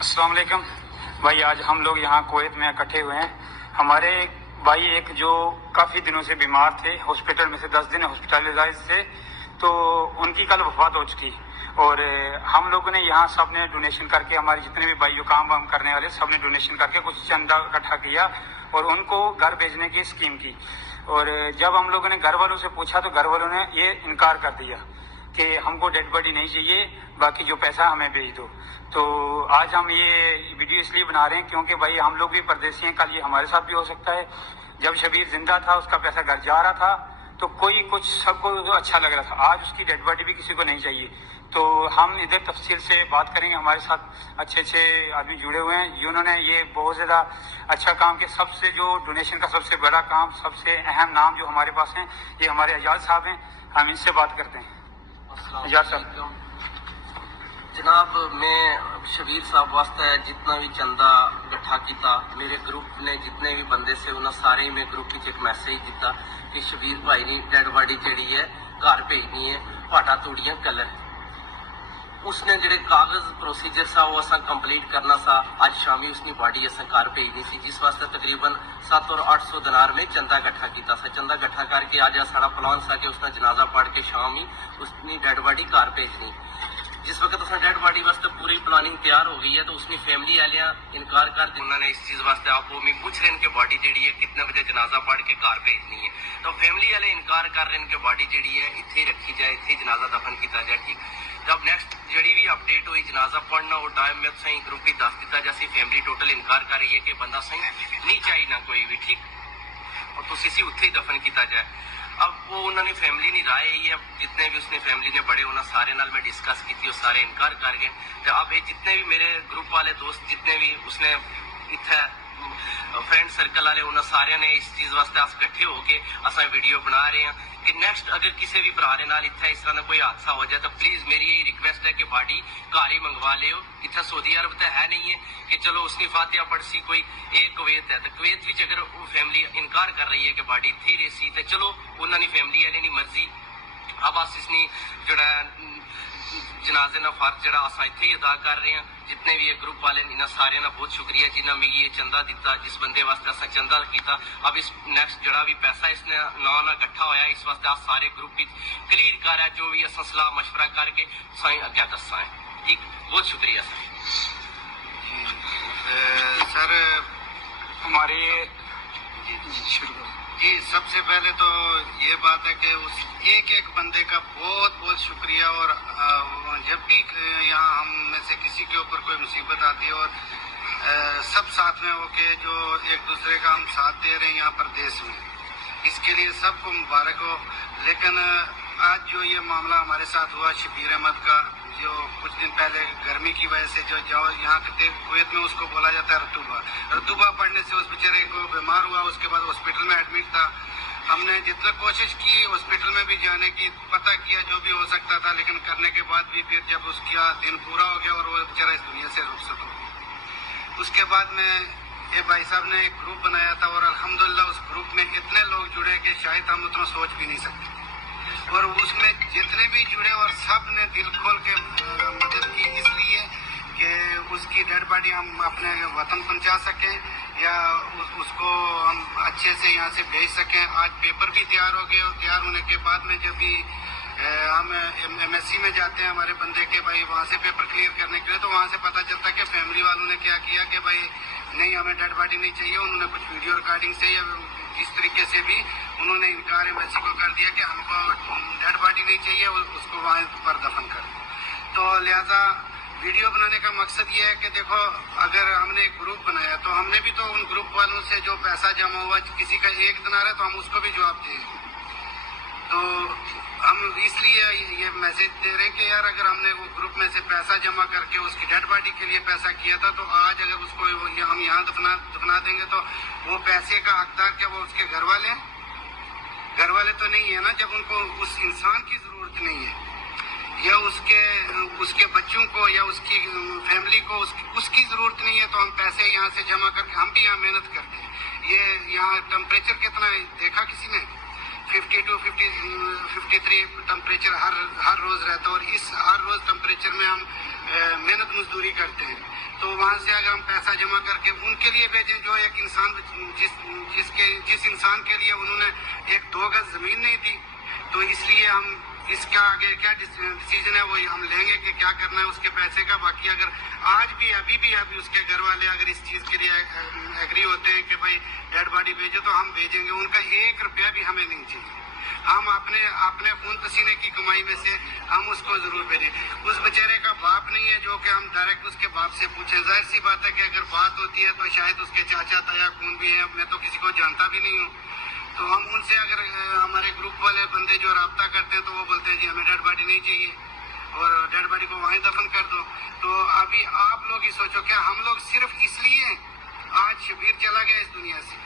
अस्सलाम वालेकुम भाई, आज हम लोग यहाँ कुवैत में इकट्ठे हुए हैं। हमारे भाई एक जो काफ़ी दिनों से बीमार थे, हॉस्पिटल में से 10 दिन हॉस्पिटलाइज थे, तो उनकी कल वफात हो चुकी। और हम लोगों ने यहाँ सब ने डोनेशन करके, हमारे जितने भी भाई जो काम वाम करने वाले सब ने डोनेशन करके कुछ चंदा इकट्ठा किया और उनको घर भेजने की स्कीम की। और जब हम लोगों ने घर वालों से पूछा तो घर वालों ने ये इनकार कर दिया कि हमको डेड बॉडी नहीं चाहिए, बाकी जो पैसा हमें भेज दो। तो आज हम ये वीडियो इसलिए बना रहे हैं क्योंकि भाई हम लोग भी परदेसी हैं, कल ये हमारे साथ भी हो सकता है। जब शबीर जिंदा था, उसका पैसा घर जा रहा था तो कोई कुछ सबको अच्छा लग रहा था, आज उसकी डेड बॉडी भी किसी को नहीं चाहिए। तो हम इधर तफसील से बात करेंगे। हमारे साथ अच्छे अच्छे आदमी जुड़े हुए हैं जिन्होंने ये बहुत ज़्यादा अच्छा काम किया। सबसे जो डोनेशन का सबसे बड़ा काम, सबसे अहम नाम जो हमारे पास हैं, ये हमारे एजाज साहब हैं। हम इनसे बात करते हैं। एजाज साहब। जनाब, मैं शबीर साहब वास्ते जितना भी चंदा इकट्ठा किया, मेरे ग्रुप ने जितने भी बंदे से उन्हें सारे में ग्रुप एक मैसेज दिता कि शबीर भाई ने डेड बॉडी जी है घर भेजनी है, भाटा तूड़ियां कलर। उसने ਜਿਹੜੇ कागज प्रोसीजर सा वो असा कंप्लीट करना सा। आज शामी उसकी बॉडी असा घर भेजनी सी, जिस वास्ते तकरीबन 7 और 800 दिनार में चंदा इकट्ठा किया सा। चंदा इकट्ठा करके आज साड़ा प्लान सा कि उसने जनाजा पढ़ के शाम ही उसकी डेड बॉडी घर भेजनी। जिस वक्त उसने डेड बॉडी वास्ते पूरी प्लानिंग तैयार हो गई है तो उसकी फैमिली वाले इनकार कर दी। उन्होंने इस चीज वास्ते आप वो पूछ रहे हैं कि बॉडी जी है कितने बजे जनाजा पढ़ के घर भेजनी है, तो फैमिली वाले इनकार कर रहे हैं कि बॉडी जी है इतने रखी जाए, इतने जनाजा दफन किया जाए। ठीक, जब नेक्स्ट जी भी अपडेट हुई जनाजा पढ़ना वो टाइम में सही ग्रुप ही दस दिता जैसी फैमिली टोटल इनकार कर रही है कि बंदा सही नहीं चाहिए ना कोई भी, ठीक, और तो इसी उत्थे ही दफन किया जाए। अब वो उन्होंने फैमिली नहीं राय है, जितने भी उसने फैमिली ने बड़े उन्होंने सारे नाल में डिस्कस की, वो सारे इनकार कर गए। तो अब ये जितने भी मेरे ग्रुप वाले दोस्त, जितने भी उसने इतने फ्रेंड सर्कल वाले, उन्होंने सारे ने इस चीज वास्ते अस इकट्ठे होके असा वीडियो बना रहे हैं कि नेक्स्ट अगर किसी भी भरा नाल इतना इस तरह का कोई हादसा हो जाए तो प्लीज मेरी यही रिक्वेस्ट है कि बॉडी घर ही मंगवा लियो। इतना सऊदी अरब तो है नहीं है कि चलो उसकी फातिहा पड़सी कोई एक कुवैत है, तो कुवैत भी अगर वो फैमिली इनकार कर रही है कि बॉडी इतनी रही सी, तो चलो उन्होंने फैमिली वाले की मर्जी। अब अस इसनी जोड़ा जनाजे का फर्ज जरा असा इत्थे ही अदा कर रहे हैं। जितने भी ये ग्रुप वाले इन्होंने सारे का बहुत शुक्रिया जिन्हें मिगी ये चंदा दिता, जिस बंदे वास्ते असा चंदा किया। अब इस नेक्स्ट जरा भी पैसा इसने ना इकट्ठा होया, इस वास्ते अस सारे ग्रुप क्लियर कर है, जो भी असा सलाह मशवरा करके साई अगे दसा है। ठीक, बहुत शुक्रिया सर। हमारे जी, सबसे पहले तो ये बात है कि उस एक एक बंदे का बहुत बहुत शुक्रिया। और जब भी यहाँ हम में से किसी के ऊपर कोई मुसीबत आती है और सब साथ में होके जो एक दूसरे का हम साथ दे रहे हैं यहाँ प्रदेश में, इसके लिए सबको मुबारक हो। लेकिन आज जो ये मामला हमारे साथ हुआ शबीर अहमद का, जो कुछ दिन पहले गर्मी की वजह से जो यहाँ के कुवैत में उसको बोला जाता है रतूबा पड़ने से उस बेचारे को बीमार हुआ, उसके बाद हॉस्पिटल में एडमिट था। हमने जितना कोशिश की हॉस्पिटल में भी जाने की, पता किया जो भी हो सकता था, लेकिन करने के बाद भी फिर जब उसका दिन पूरा हो गया और वो बेचारा इस दुनिया से रुखसत हो गया, उसके बाद में ये भाई साहब ने एक ग्रुप बनाया था और अल्हम्दुलिल्लाह उस ग्रुप में इतने लोग जुड़े कि शायद हम उतना सोच भी नहीं सकते। और उसमें जितने भी जुड़े और सब ने दिल खोल के मदद की, इसलिए कि उसकी डेड बॉडी हम अपने वतन पहुंचा सकें या उसको हम अच्छे से यहाँ से भेज सकें। आज पेपर भी तैयार हो गए और तैयार होने के बाद में जब भी हम एमएससी में जाते हैं हमारे बंदे के भाई वहाँ से पेपर क्लियर करने के लिए, तो वहाँ से पता चलता है कि फैमिली वालों ने क्या किया कि भाई नहीं, हमें डेड बॉडी नहीं चाहिए। उन्होंने कुछ वीडियो रिकॉर्डिंग से या इस तरीके से भी उन्होंने इनकार एमएससी को कर दिया कि हमको डेड बॉडी नहीं चाहिए, उसको वहाँ पर दफन कर। तो लिहाजा वीडियो बनाने का मकसद ये है कि देखो, अगर हमने एक ग्रुप बनाया तो हमने भी तो उन ग्रुप वालों से जो पैसा जमा हुआ, किसी का एक दिनार है तो हम उसको भी जवाब दें। तो हम इसलिए ये मैसेज दे रहे हैं कि यार अगर हमने वो ग्रुप में से पैसा जमा करके उसकी डेड बॉडी के लिए पैसा किया था, तो आज अगर उसको हम यहाँ दफना देंगे तो वो पैसे का हकदार क्या वो उसके घर वाले हैं? घर वाले तो नहीं है ना। जब उनको उस इंसान की जरूरत नहीं है या उसके बच्चों को या उसकी फैमिली को उसकी जरूरत नहीं है, तो हम पैसे यहाँ से जमा करके हम भी यहाँ मेहनत करते हैं। ये यहाँ टेम्परेचर कितना है देखा किसी ने? 52, 53 टेम्परेचर हर रोज रहता है और इस हर रोज टेम्परेचर में हम मेहनत मजदूरी करते हैं। तो वहाँ से अगर हम पैसा जमा करके उनके लिए भेजें, जो एक इंसान जिस इंसान के लिए उन्होंने 1-2 गज जमीन नहीं दी, तो इसलिए हम इसका आगे क्या डिसीजन है वो हम लेंगे कि क्या करना है उसके पैसे का। बाकी अगर आज भी अभी उसके घर वाले अगर इस चीज़ के लिए एग्री होते हैं कि भाई डेड बॉडी भेजो, तो हम भेजेंगे। उनका 1 रुपया भी हमें नहीं चाहिए। हम अपने खून पसीने की कमाई में से हम उसको जरूर भेजें। उस बेचारे का बाप नहीं है जो कि हम डायरेक्ट उसके बाप से पूछें। जाहिर सी बात है कि अगर बात होती है तो शायद उसके चाचा ताया कौन भी हैं, मैं तो किसी को जानता भी नहीं हूँ। तो हम उनसे अगर हमारे ग्रुप वाले बंदे जो राब्ता करते हैं तो वो बोलते हैं जी हमें डेड बॉडी नहीं चाहिए और डेड बॉडी को वहीं दफन कर दो। तो अभी आप लोग ही सोचो, क्या हम लोग सिर्फ इसलिए आज शबीर चला गया इस दुनिया से,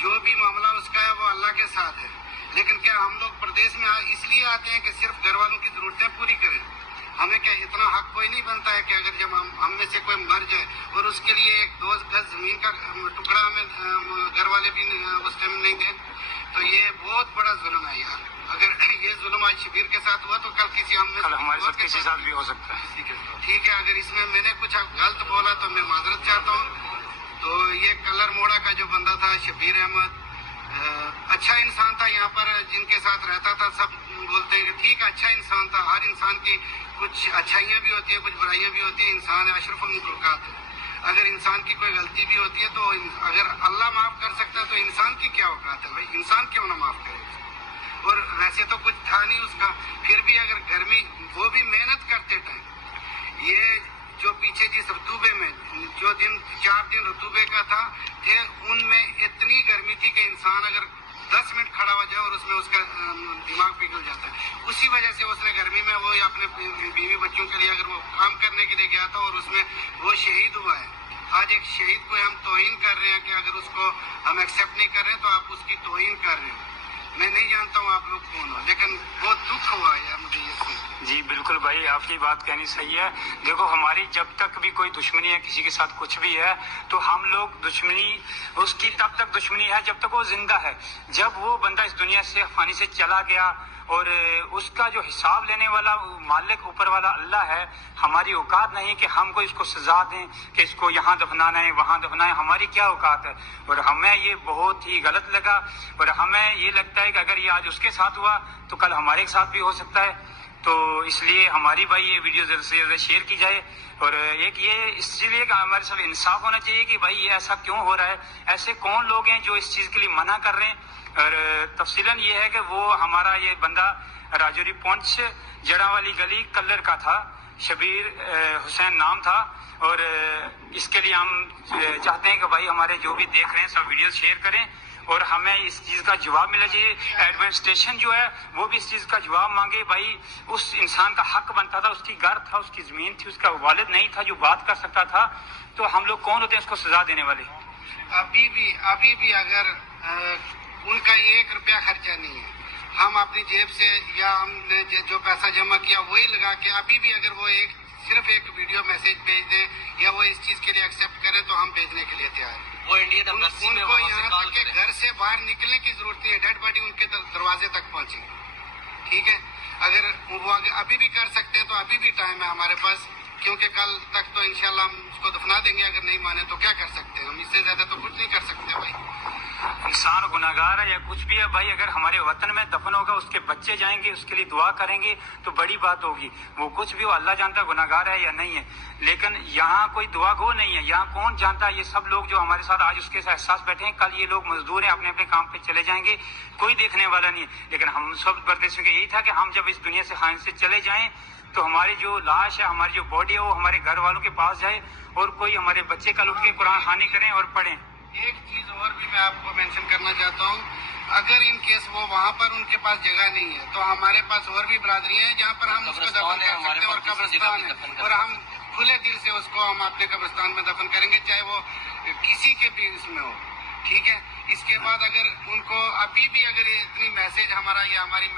जो भी मामला उसका है वो अल्लाह के साथ है, लेकिन क्या हम लोग प्रदेश में इसलिए आते हैं कि सिर्फ घर वालों की जरूरतें पूरी करें? हमें क्या इतना हक कोई नहीं बनता है कि अगर जब हम में से कोई मर जाए और उसके लिए 1-2 गज जमीन का टुकड़ा हमें घर वाले भी उस टाइम नहीं दें? तो ये बहुत बड़ा जुल्म है यार। अगर ये जुल्म आज शबीर के साथ हुआ तो कल किसी हमारे साथ किसी साथ भी हो सकता है। ठीक है, अगर इसमें मैंने कुछ गलत बोला तो मैं माजरत चाहता हूँ। तो ये कलर मोड़ा का जो बंदा था शबीर अहमद, अच्छा इंसान था। यहाँ पर जिनके साथ रहता था सब बोलते हैं कि ठीक अच्छा इंसान था। हर इंसान की कुछ अच्छाइयाँ भी होती हैं, कुछ बुराइयाँ भी होती हैं। इंसान है, अशरफुल मखलूकात है। अगर इंसान की कोई गलती भी होती है तो अगर अल्लाह माफ कर सकता है तो इंसान की क्या औकात है भाई? इंसान क्यों ना माफ करे? और वैसे तो कुछ था नहीं उसका, फिर भी अगर गर्मी, वो भी मेहनत करते टाइम, ये जो पीछे जिस रतूबे में जो 4 दिन रतूबे का था थे, उनमें इतनी गर्मी थी कि इंसान अगर 10 मिनट खड़ा हो जाए और उसमें उसका दिमाग पिघल जाता है। उसी वजह से उसने गर्मी में वो अपने बीवी बच्चों के लिए अगर वो काम करने के लिए गया था और उसमें वो शहीद हुआ है। आज एक शहीद को हम तौहीन कर रहे हैं कि अगर उसको हम एक्सेप्ट नहीं कर रहे तो आप उसकी तौहीन कर रहे हो। मैं नहीं जानता हूँ आप लोग कौन हो, लेकिन बहुत दुख हुआ यार मुझे ये सुन। जी बिल्कुल भाई, आपकी बात कहनी सही है। देखो हमारी जब तक भी कोई दुश्मनी है, किसी के साथ कुछ भी है, तो हम लोग दुश्मनी उसकी तब तक दुश्मनी है जब तक वो जिंदा है। जब वो बंदा इस दुनिया से फानी से चला गया और उसका जो हिसाब लेने वाला मालिक ऊपर वाला अल्लाह है, हमारी औकात नहीं कि हमको इसको सजा दें कि इसको यहाँ दफनाना है वहाँ दफनाना है। हमारी क्या औकात है? और हमें ये बहुत ही गलत लगा और हमें ये लगता है कि अगर ये आज उसके साथ हुआ तो कल हमारे साथ भी हो सकता है। तो इसलिए हमारी भाई ये वीडियो ज़्यादा से ज़्यादा शेयर की जाए। और एक ये इसलिए कि हमारे सब इंसाफ होना चाहिए कि भाई ये ऐसा क्यों हो रहा है, ऐसे कौन लोग हैं जो इस चीज़ के लिए मना कर रहे हैं। और तफसीलन ये है कि वो हमारा ये बंदा राजौरी पुंछ जड़ा वाली गली कल्लर का था, शबीर हुसैन नाम था। और इसके लिए हम चाहते हैं कि भाई हमारे जो भी देख रहे हैं सब वीडियो शेयर करें और हमें इस चीज़ का जवाब मिलना चाहिए। एडमिनिस्ट्रेशन जो है वो भी इस चीज़ का जवाब मांगे। भाई उस इंसान का हक बनता था, उसकी घर था, उसकी ज़मीन थी, उसका वालिद नहीं था जो बात कर सकता था। तो हम लोग कौन होते हैं उसको सजा देने वाले? अभी भी अगर उनका 1 रुपया खर्चा नहीं है, हम अपनी जेब से या हमने जो पैसा जमा किया वही लगा के अभी भी अगर वो सिर्फ एक वीडियो मैसेज भेज दें या वो इस चीज के लिए एक्सेप्ट करें तो हम भेजने के लिए तैयार हैं। वो इंडियन एम्बेसी में उनको यहाँ तक के घर से बाहर निकलने की जरूरत नहीं है, डेड बॉडी उनके दरवाजे तक पहुंचे। ठीक है, अगर वो अभी भी कर सकते हैं तो अभी भी टाइम है हमारे पास, क्योंकि कल तक तो इंशाल्लाह हम उसको दफना देंगे। अगर नहीं माने तो क्या कर सकते हैं हम? इससे ज्यादा तो कुछ नहीं कर सकते भाई। इंसान गुनाहगार है या कुछ भी है भाई, अगर हमारे वतन में दफन होगा, उसके बच्चे जाएंगे, उसके लिए दुआ करेंगे तो बड़ी बात होगी। वो कुछ भी हो, अल्लाह जानता है गुनाहगार है या नहीं है। लेकिन यहाँ कोई दुआ गो नहीं है, यहाँ कौन जानता है? ये सब लोग जो हमारे साथ आज उसके साथ एहसास बैठे हैं, कल ये लोग मजदूर हैं, अपने अपने काम पे चले जाएंगे, कोई देखने वाला नहीं है। लेकिन हम सब परदेशियों का यही था कि हम जब इस दुनिया से खान से चले जाएं तो हमारी जो लाश है, हमारी जो बॉडी है, वो हमारे घर वालों के पास जाए और कोई हमारे बच्चे कल उठ के कुरान खानी करें और पढ़ें। एक चीज और भी मैं आपको मेंशन करना चाहता हूँ, अगर इन केस वो वहाँ पर उनके पास जगह नहीं है तो हमारे पास और भी बरादरियां हैं जहाँ पर हम उसको दफन कर सकते हैं और कब्रिस्तान है, और हम खुले दिल से उसको हम अपने कब्रिस्तान में दफन करेंगे, चाहे वो किसी के भी इसमें हो। ठीक है, इसके बाद अगर उनको अभी भी अगर ये इतनी मैसेज हमारा या हमारी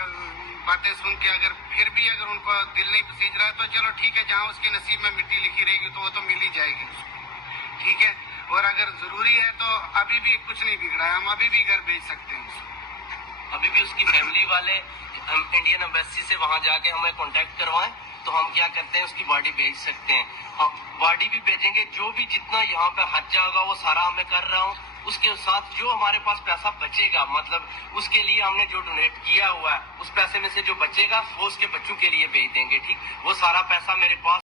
बातें सुन के अगर फिर भी अगर उनको दिल नहीं पसीज रहा है तो चलो ठीक है, जहाँ उसके नसीब में मिट्टी लिखी रहेगी तो वो तो मिल ही जाएगी उसको। ठीक है, और अगर जरूरी है तो अभी भी कुछ नहीं बिगड़ा है, हम अभी भी घर भेज सकते हैं उसको। अभी भी उसकी फैमिली वाले हम इंडियन एम्बेसी से वहां जाके हमें कांटेक्ट करवाएं تو ہم کیا کرتے ہیں اس کی باڈی بھیج سکتے ہیں. باڈی بھی بھیجیں گے. جو بھی جتنا یہاں پہ خرچہ ہوگا وہ سارا میں کر رہا ہوں. اس کے ساتھ جو ہمارے پاس پیسہ بچے گا, مطلب اس کے لیے ہم نے جو ڈونیٹ کیا ہوا ہے اس پیسے میں سے جو بچے گا وہ اس کے بچوں کے لیے بھیج دیں گے. ٹھیک, وہ سارا پیسہ میرے پاس